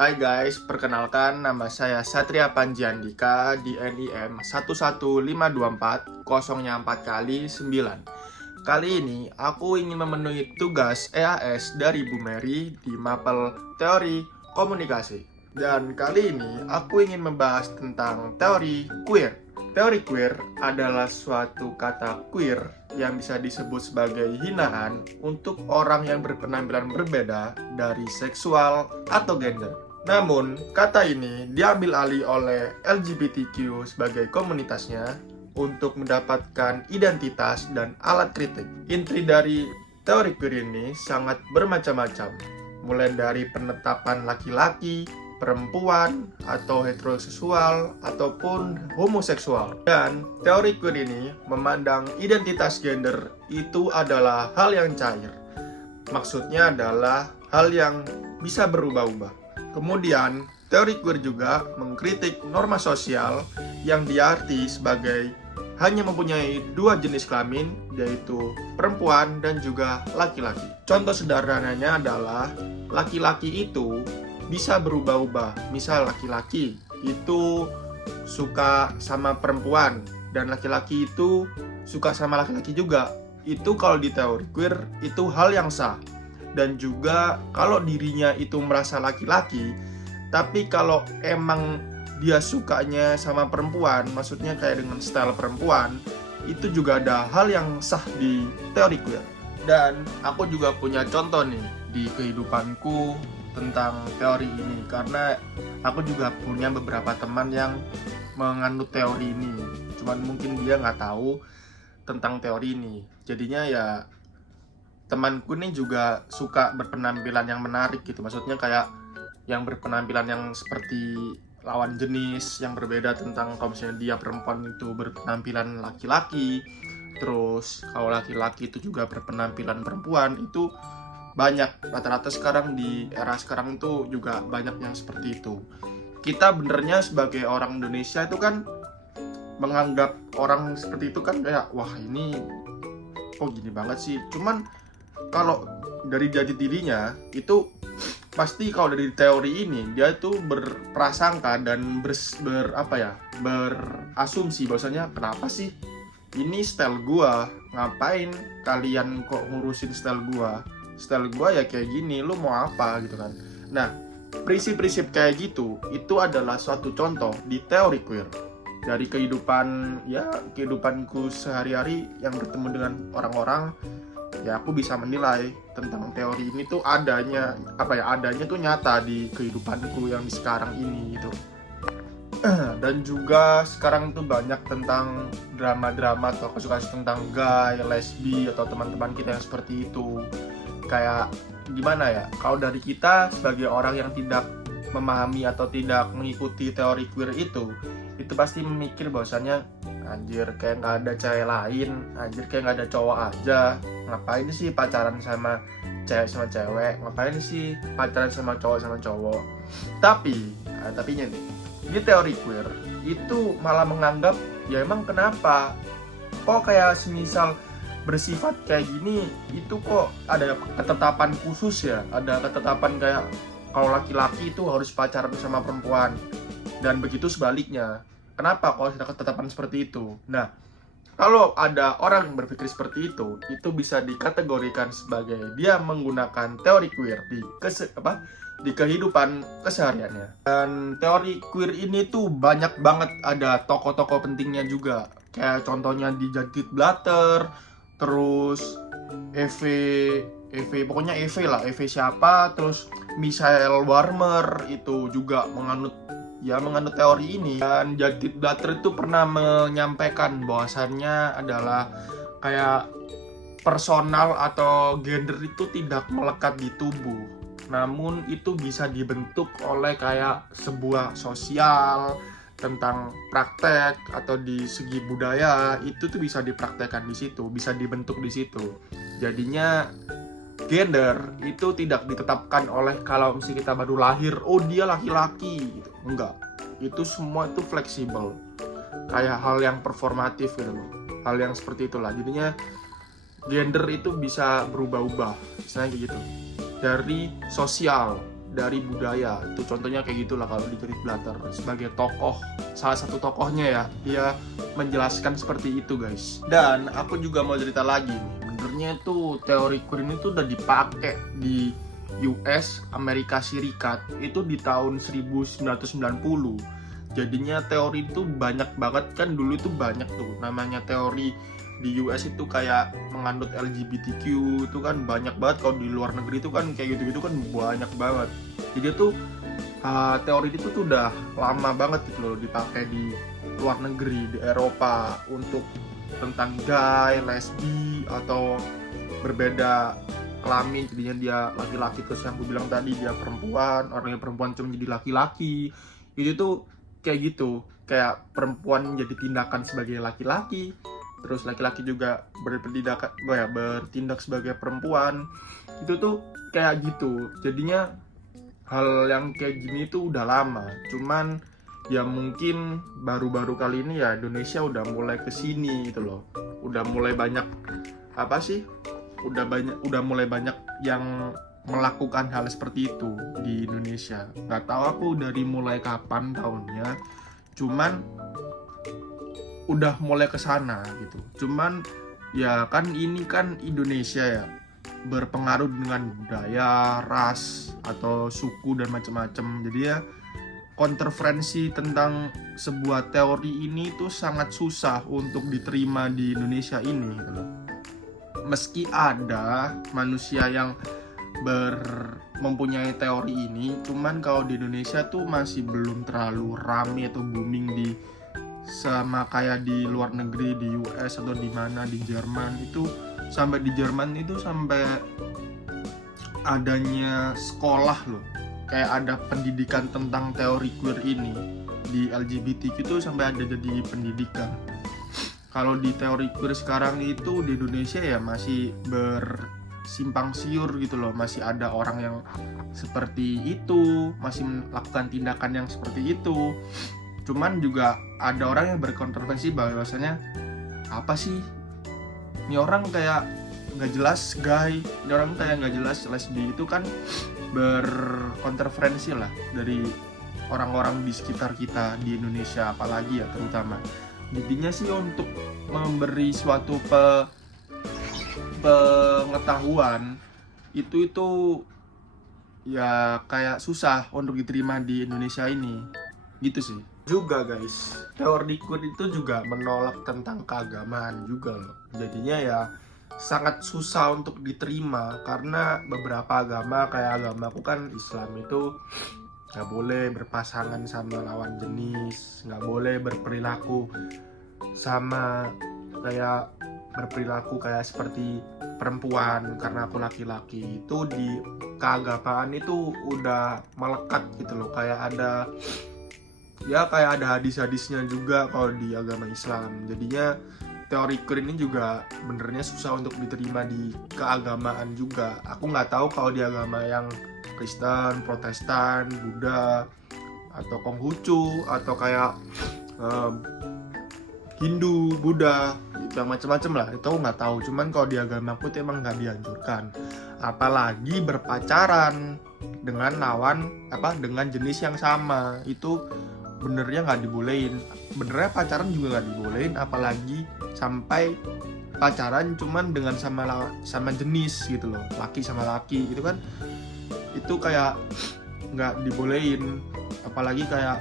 Hai guys, perkenalkan nama saya Satria Panjiandika di NIM 115524 kali 9. Kali ini aku ingin memenuhi tugas EAS dari Bu Mary di Mapel Teori Komunikasi. Dan kali ini aku ingin membahas tentang teori queer. Teori queer adalah suatu kata queer yang bisa disebut sebagai hinaan untuk orang yang berpenampilan berbeda dari seksual atau gender. Namun, kata ini diambil alih oleh LGBTQ sebagai komunitasnya untuk mendapatkan identitas dan alat kritik. Inti dari teori queer ini sangat bermacam-macam, mulai dari penetapan laki-laki, perempuan, atau heteroseksual, ataupun homoseksual. Dan teori queer ini memandang identitas gender itu adalah hal yang cair. Maksudnya adalah hal yang bisa berubah-ubah. Kemudian, teori queer juga mengkritik norma sosial yang diarti sebagai hanya mempunyai dua jenis kelamin, yaitu perempuan dan juga laki-laki. Contoh sederhananya adalah laki-laki itu bisa berubah-ubah. Misal laki-laki itu suka sama perempuan dan laki-laki itu suka sama laki-laki juga. Itu kalau di teori queer itu hal yang sah. Dan juga kalau dirinya itu merasa laki-laki, tapi kalau emang dia sukanya sama perempuan, maksudnya kayak dengan style perempuan, itu juga ada hal yang sah di teori queer. Dan aku juga punya contoh nih di kehidupanku tentang teori ini, karena aku juga punya beberapa teman yang menganut teori ini, cuman mungkin dia nggak tahu tentang teori ini. Jadinya ya temanku nih juga suka berpenampilan yang menarik gitu, maksudnya kayak yang berpenampilan yang seperti lawan jenis yang berbeda, tentang kalau misalnya dia perempuan itu berpenampilan laki-laki, terus kalau laki-laki itu juga berpenampilan perempuan. Itu banyak, rata-rata sekarang di era sekarang itu juga banyak yang seperti itu. Kita benernya sebagai orang Indonesia itu kan menganggap orang seperti itu kan kayak, wah ini kok gini banget sih. Cuman kalau dari jati dirinya itu pasti, kalau dari teori ini dia itu berprasangka dan berasumsi bahwasanya, kenapa sih ini style gua, ngapain kalian kok ngurusin style gua ya kayak gini, lu mau apa gitu kan. Nah, prinsip-prinsip kayak gitu itu adalah suatu contoh di teori queer. Dari kehidupanku sehari-hari yang bertemu dengan orang-orang, ya aku bisa menilai tentang teori ini tuh adanya tuh nyata di kehidupanku yang sekarang ini gitu. Dan juga sekarang tuh banyak tentang drama-drama atau kasus-kasus tentang gay, lesbi, atau teman-teman kita yang seperti itu. Kayak gimana ya, kalau dari kita sebagai orang yang tidak memahami atau tidak mengikuti teori queer itu pasti memikir bahwasannya, anjir kayak nggak ada cewek lain, anjir kayak nggak ada cowok aja, ngapain sih pacaran sama cewek, ngapain sih pacaran sama cowok. Tapinya nih, di teori queer itu malah menganggap, ya emang kenapa kok kayak semisal bersifat kayak gini itu kok ada ketetapan khusus ya, ada ketetapan kayak kalau laki-laki itu harus pacaran sama perempuan, dan begitu sebaliknya. Kenapa kok ada ketetapan seperti itu? Nah, kalau ada orang yang berpikir seperti itu bisa dikategorikan sebagai dia menggunakan teori queer di kehidupan kesehariannya. Dan teori queer ini tuh banyak banget, ada tokoh-tokoh pentingnya juga. Kayak contohnya di Judith Butler, terus pokoknya EV siapa, terus Michael Warmer itu juga menganut teori ini. Dan Judith Butler itu pernah menyampaikan bahwasannya adalah kayak personal atau gender itu tidak melekat di tubuh, namun itu bisa dibentuk oleh kayak sebuah sosial, tentang praktek atau di segi budaya itu tuh bisa dipraktekkan di situ, bisa dibentuk di situ. Jadinya gender itu tidak ditetapkan oleh kalau misalnya kita baru lahir, oh dia laki-laki gitu. Enggak. Itu semua itu fleksibel. Kayak hal yang performatif gitu loh. Hal yang seperti itulah. Jadinya gender itu bisa berubah-ubah. Misalnya kayak gitu. Dari sosial, dari budaya. Itu contohnya kayak gitulah kalau di Judith Butler sebagai tokoh, salah satu tokohnya ya, dia menjelaskan seperti itu guys. Dan aku juga mau cerita lagi nih, benernya itu teori queer ini tuh udah dipakai di US, Amerika Serikat itu di tahun 1990. Jadinya teori itu banyak banget kan, dulu itu banyak tuh namanya teori di US itu kayak menganut LGBTQ itu kan banyak banget. Kalau di luar negeri itu kan kayak gitu-gitu kan banyak banget. Jadi tuh teori itu tuh udah lama banget gitu loh dipakai di luar negeri, di Eropa, untuk tentang gay, lesbi, atau berbeda kelamin, jadinya dia laki-laki terus yang gue bilang tadi dia perempuan, orang yang perempuan cuma jadi laki-laki. Itu tuh kayak gitu, kayak perempuan jadi tindakan sebagai laki-laki, terus laki-laki juga bertindak sebagai perempuan. Itu tuh kayak gitu. Jadinya hal yang kayak gini tuh udah lama, cuman ya mungkin baru-baru kali ini ya Indonesia udah mulai kesini gitu loh. Udah mulai banyak udah mulai banyak yang melakukan hal seperti itu di Indonesia. Nggak tahu aku dari mulai kapan tahunnya, cuman udah mulai kesana gitu. Cuman ya kan ini kan Indonesia ya, berpengaruh dengan budaya, ras, atau suku dan macam-macam. Jadi ya kontroversi tentang sebuah teori ini tuh sangat susah untuk diterima di Indonesia ini gitu loh. Meski ada manusia yang mempunyai teori ini, cuman kalau di Indonesia tuh masih belum terlalu rame atau booming di sama kayak di luar negeri, di US atau di mana, di Jerman itu. Sampai di Jerman itu sampai adanya sekolah loh, kayak ada pendidikan tentang teori queer ini di LGBTQ itu sampai ada jadi pendidikan. Kalau di teori queer sekarang itu di Indonesia ya masih bersimpang siur gitu loh, masih ada orang yang seperti itu, masih melakukan tindakan yang seperti itu. Cuman juga ada orang yang berkontroversi bahwasanya apa sih, ini orang kayak nggak jelas gay, ini orang kayak nggak jelas lesbi. Itu kan berkontroversi lah dari orang-orang di sekitar kita di Indonesia apalagi ya terutama. Jadinya sih untuk memberi suatu pengetahuan itu ya kayak susah untuk diterima di Indonesia ini gitu sih. Juga guys, teori queer itu juga menolak tentang keagamaan juga loh. Jadinya ya sangat susah untuk diterima karena beberapa agama, kayak agamaku kan Islam, itu nggak boleh berpasangan sama lawan jenis, nggak boleh berperilaku kayak seperti perempuan karena aku laki-laki. Itu di keagamaan itu udah melekat gitu loh, kayak ada hadis-hadisnya juga kalau di agama Islam. Jadinya teori queer ini juga benernya susah untuk diterima di keagamaan juga. Aku nggak tahu kalau di agama yang Kristen, Protestan, Buddha, atau Konghucu, atau kayak Hindu, Buddha, yang macam-macam lah. Itu nggak tahu. Cuman kalau di agamaku itu emang nggak dianjurkan. Apalagi berpacaran dengan dengan jenis yang sama. Itu benernya nggak dibolehin. Benernya pacaran juga nggak dibolehin, apalagi sampai pacaran cuman dengan sama jenis gitu loh, laki sama laki. Itu kan itu kayak nggak dibolehin. Apalagi kayak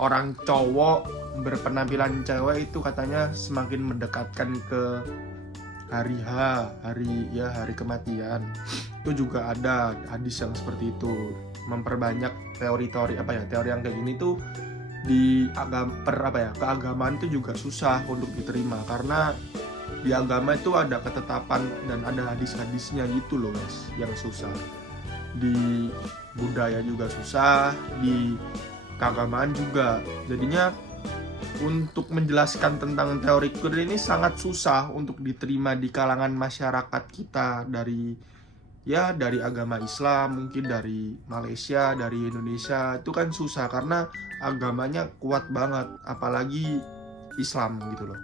orang cowok berpenampilan cewek itu katanya semakin mendekatkan ke hari kematian. Itu juga ada hadis yang seperti itu, memperbanyak teori yang kayak gini tuh di keagamaan itu juga susah untuk diterima karena di agama itu ada ketetapan dan ada hadis-hadisnya gitu loh guys, yang susah. Di budaya juga susah, di keagamaan juga. Jadinya untuk menjelaskan tentang teori queer ini sangat susah untuk diterima di kalangan masyarakat kita dari agama Islam, mungkin dari Malaysia, dari Indonesia. Itu kan susah karena agamanya kuat banget, apalagi Islam gitu loh.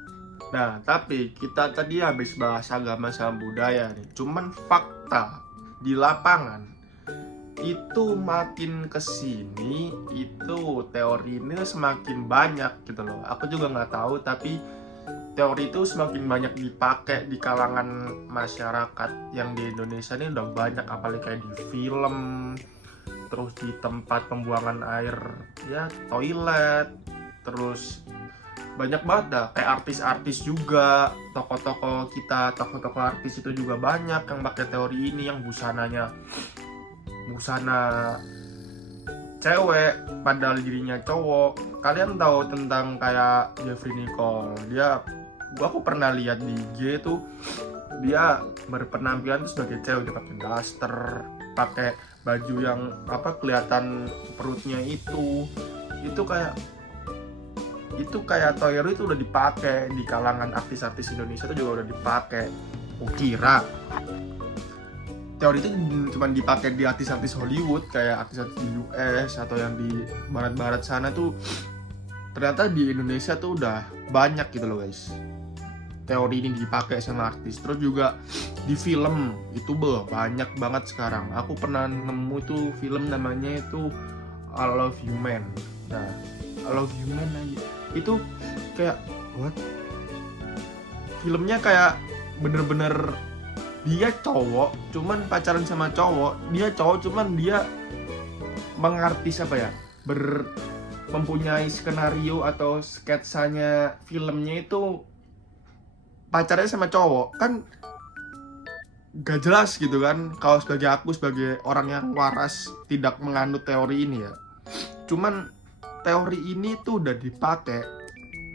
Nah, tapi kita tadi habis bahas agama sama budaya nih. Cuman fakta di lapangan itu makin kesini itu teori ini semakin banyak gitu loh. Aku juga nggak tahu, tapi teori itu semakin banyak dipakai di kalangan masyarakat yang di Indonesia ini udah banyak, apalagi kayak di film, terus di tempat pembuangan air ya, toilet, terus banyak banget dah, kayak artis-artis juga, tokoh-tokoh kita, tokoh-tokoh artis itu juga banyak yang pakai teori ini, yang busana cewek padahal dirinya cowok. Kalian tahu tentang kayak Jeffrey Nicole, aku pernah lihat di IG tuh, dia berpenampilan tuh sebagai cewek, dia pakai daster, pakai baju yang kelihatan perutnya itu kayak teori itu udah dipakai di kalangan artis-artis Indonesia, itu juga udah dipakai. Kira teori itu cuma dipakai di artis-artis Hollywood, kayak artis-artis di US atau yang di barat-barat sana tuh. Ternyata di Indonesia tuh udah banyak gitu loh guys, teori ini dipakai sama artis. Terus juga di film itu banyak banget sekarang. Aku pernah nemu itu film namanya itu I Love You Man. Nah, I Love You Man aja itu kayak what? Filmnya kayak bener-bener dia cowok cuman pacaran sama cowok, dia cowok cuman dia mengartis mempunyai skenario atau sketsanya filmnya itu pacarnya sama cowok. Kan gak jelas gitu kan. Kalau aku sebagai orang yang waras tidak menganut teori ini ya, cuman teori ini tuh udah dipakai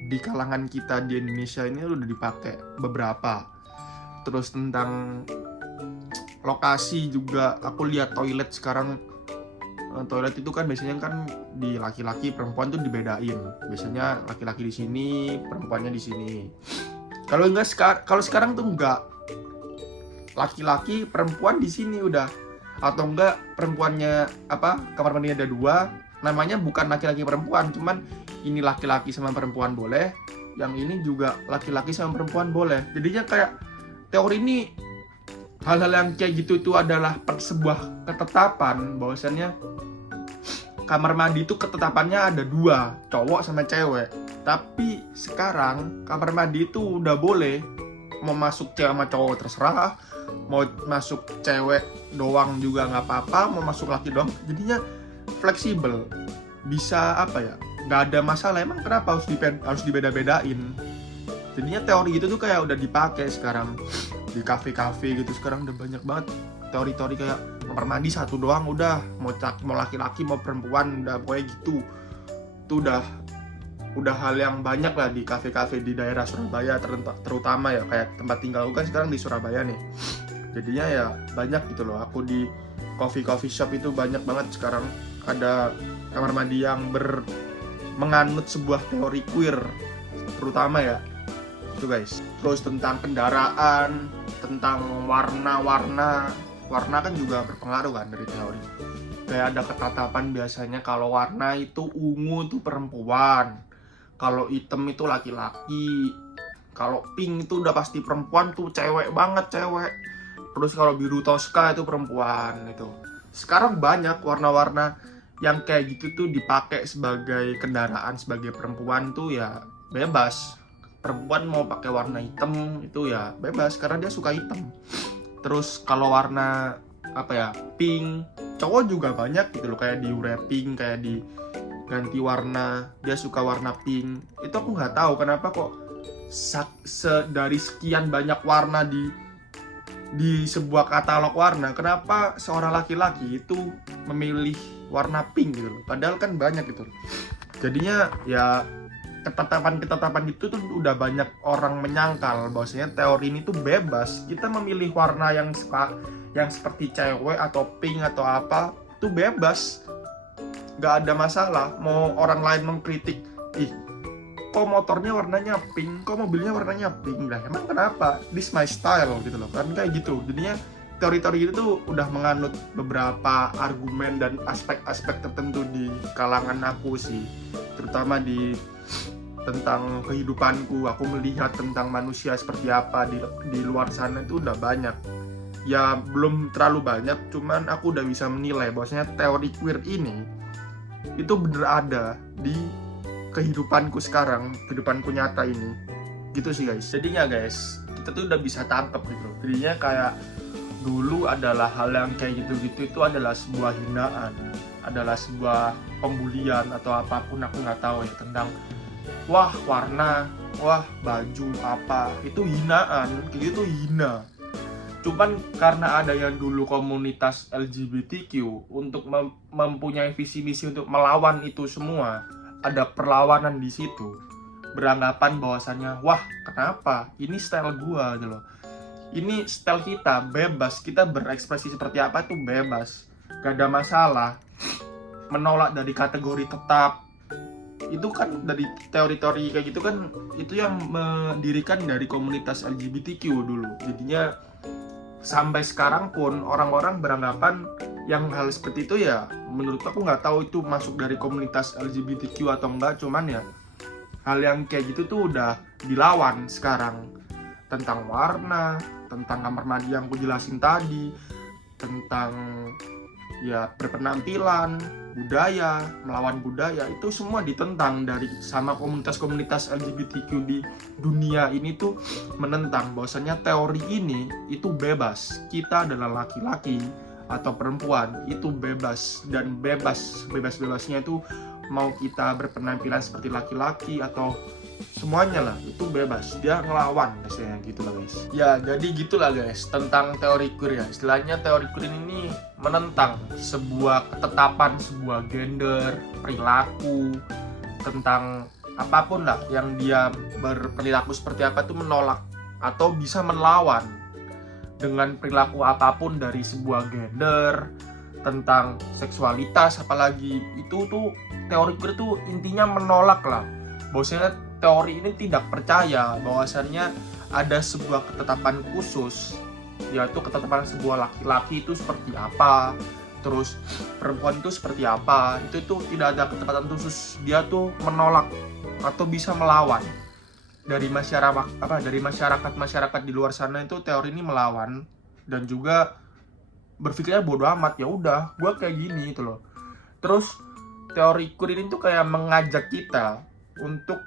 di kalangan kita di Indonesia ini, udah dipakai beberapa. Terus tentang lokasi juga, aku lihat toilet sekarang. Toilet itu kan biasanya kan di laki-laki perempuan tuh dibedain. Biasanya laki-laki di sini, perempuannya di sini. Kalau sekarang tuh enggak. Laki-laki perempuan di sini udah. Atau enggak perempuannya kamar mandinya ada 2, namanya bukan laki-laki perempuan, cuman ini laki-laki sama perempuan boleh, yang ini juga laki-laki sama perempuan boleh. Jadinya kayak teori ini, hal-hal yang kayak gitu itu adalah sebuah ketetapan bahwasannya kamar mandi itu ketetapannya ada 2, cowok sama cewek. Tapi sekarang kamar mandi itu udah boleh, mau masuk cewek sama cowok terserah, mau masuk cewek doang juga nggak apa-apa, mau masuk laki doang. Jadinya fleksibel, bisa nggak ada masalah. Emang kenapa harus dibeda-bedain? Jadinya teori gitu tuh kayak udah dipakai sekarang di kafe-kafe gitu. Sekarang udah banyak banget teori-teori kayak kamar mandi 1 doang udah, mau laki-laki mau perempuan udah pokoknya gitu. Itu udah hal yang banyak lah di kafe-kafe di daerah Surabaya terutama ya, kayak tempat tinggal aku kan sekarang di Surabaya nih. Jadinya ya banyak gitu loh. Aku di coffee shop itu banyak banget sekarang ada kamar mandi yang menganut sebuah teori queer terutama ya. Itu guys. Terus tentang kendaraan, tentang warna kan juga berpengaruh kan dari teori. Kayak ada ketetapan biasanya kalau warna itu ungu itu perempuan, kalau hitam itu laki-laki, kalau pink itu udah pasti perempuan tuh, cewek banget cewek. Terus kalau biru toska itu perempuan. Itu sekarang banyak warna-warna yang kayak gitu tuh dipakai sebagai kendaraan. Sebagai perempuan tuh ya bebas, perempuan mau pakai warna hitam itu ya bebas karena dia suka hitam. Terus kalau warna pink, cowok juga banyak gitu loh, kayak di wrapping, kayak di ganti warna, dia suka warna pink. Itu aku nggak tahu kenapa kok dari sekian banyak warna di sebuah katalog warna, kenapa seorang laki-laki itu memilih warna pink gitu loh, padahal kan banyak gitu loh. Jadinya ya ketetapan itu tuh udah banyak orang menyangkal bahwasanya teori ini tuh bebas, kita memilih warna yang seperti cewek atau pink atau apa tuh bebas, nggak ada masalah. Mau orang lain mengkritik, kok motornya warnanya pink, kok mobilnya warnanya pink, lah emang kenapa, this my style gitu loh kan, kayak gitu. Jadinya teori-teori itu tuh udah menganut beberapa argumen dan aspek-aspek tertentu di kalangan aku sih, terutama tentang kehidupanku. Aku melihat tentang manusia seperti apa di luar sana itu udah banyak. ya belum terlalu banyak, cuman aku udah bisa menilai bahwasanya teori queer ini itu bener ada di kehidupanku sekarang, kehidupanku nyata ini. Gitu sih guys. Jadinya guys, kita tuh udah bisa tangkep gitu. Jadinya kayak dulu adalah hal yang kayak gitu-gitu itu adalah sebuah hinaan, adalah sebuah pembulian atau apapun, aku nggak tahu ya, tentang wah warna, wah baju apa, itu hinaan, kayak gitu hina. Cuman karena ada yang dulu komunitas LGBTQ untuk mempunyai visi misi untuk melawan itu semua, ada perlawanan di situ, beranggapan bahwasannya wah kenapa ini style gua gitu loh, ini style kita, bebas kita berekspresi seperti apa itu bebas, gak ada masalah. Menolak dari kategori tetap itu kan dari teori-teori kayak gitu kan, itu yang mendirikan dari komunitas LGBTQ dulu. Jadinya sampai sekarang pun orang-orang beranggapan yang hal seperti itu ya, menurut aku nggak tahu itu masuk dari komunitas LGBTQ atau enggak, cuman ya hal yang kayak gitu tuh udah dilawan sekarang. Tentang warna, tentang kamar mandi yang aku jelasin tadi, tentang ya berpenampilan, budaya, melawan budaya, itu semua ditentang dari sama komunitas-komunitas LGBTQ di dunia ini tuh menentang bahwasannya teori ini itu bebas. Kita adalah laki-laki atau perempuan itu bebas, dan bebas-bebasnya itu mau kita berpenampilan seperti laki-laki atau semuanya lah, itu bebas. Dia ngelawan biasanya gitu lah guys. Ya jadi gitulah guys tentang teori queer ya. Istilahnya teori queer ini menentang sebuah ketetapan, sebuah gender, perilaku, tentang apapun lah yang dia berperilaku seperti apa tuh menolak atau bisa melawan dengan perilaku apapun dari sebuah gender, tentang seksualitas apalagi. Itu tuh teori queer tuh intinya menolak lah bahwasanya teori ini tidak percaya bahwasannya ada sebuah ketetapan khusus, yaitu ketetapan sebuah laki-laki itu seperti apa, terus perempuan itu seperti apa. Itu tuh tidak ada ketetapan khusus. Dia tuh menolak atau bisa melawan dari masyarakat di luar sana. Itu teori ini melawan dan juga berpikirnya bodoh amat, ya udah gue kayak gini itu loh. Terus teori queer ini tuh kayak mengajak kita untuk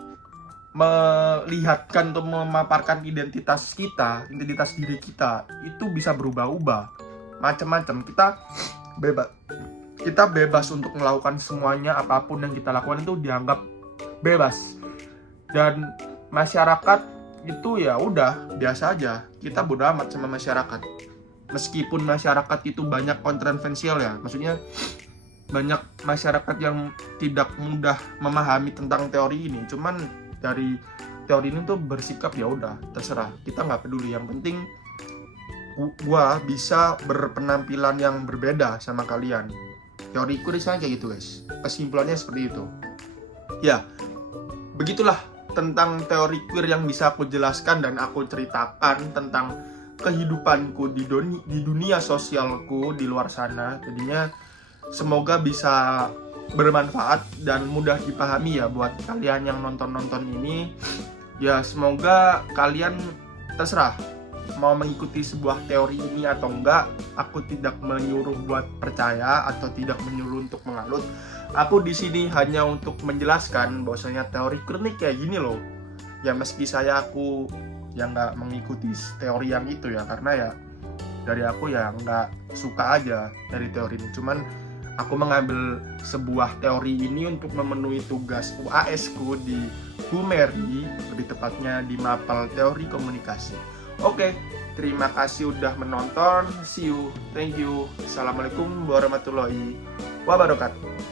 melihatkan atau memaparkan identitas kita, identitas diri kita itu bisa berubah-ubah macam-macam. Kita bebas untuk melakukan semuanya, apapun yang kita lakukan itu dianggap bebas. Dan masyarakat itu ya udah biasa aja, kita bodo amat sama masyarakat. Meskipun masyarakat itu banyak kontroversial ya, maksudnya banyak masyarakat yang tidak mudah memahami tentang teori ini, cuman dari teori ini tuh bersikap ya udah terserah, kita nggak peduli, yang penting gua bisa berpenampilan yang berbeda sama kalian. Teori queer kayak gitu guys, kesimpulannya seperti itu ya. Begitulah tentang teori queer yang bisa aku jelaskan dan aku ceritakan tentang kehidupanku di dunia sosialku di luar sana. Jadinya semoga bisa bermanfaat dan mudah dipahami ya buat kalian yang nonton ini. Ya semoga kalian terserah mau mengikuti sebuah teori ini atau enggak. Aku tidak menyuruh buat percaya atau tidak menyuruh untuk menganut. Aku di sini hanya untuk menjelaskan bahwasanya teori queer ini kayak gini loh. Ya meski aku yang nggak mengikuti teori yang itu ya, karena ya dari aku ya nggak suka aja dari teori ini. Cuman aku mengambil sebuah teori ini untuk memenuhi tugas UAS ku di BUMERI, lebih tepatnya di Mapel Teori Komunikasi. Oke, terima kasih udah menonton. See you, thank you. Assalamualaikum warahmatullahi wabarakatuh.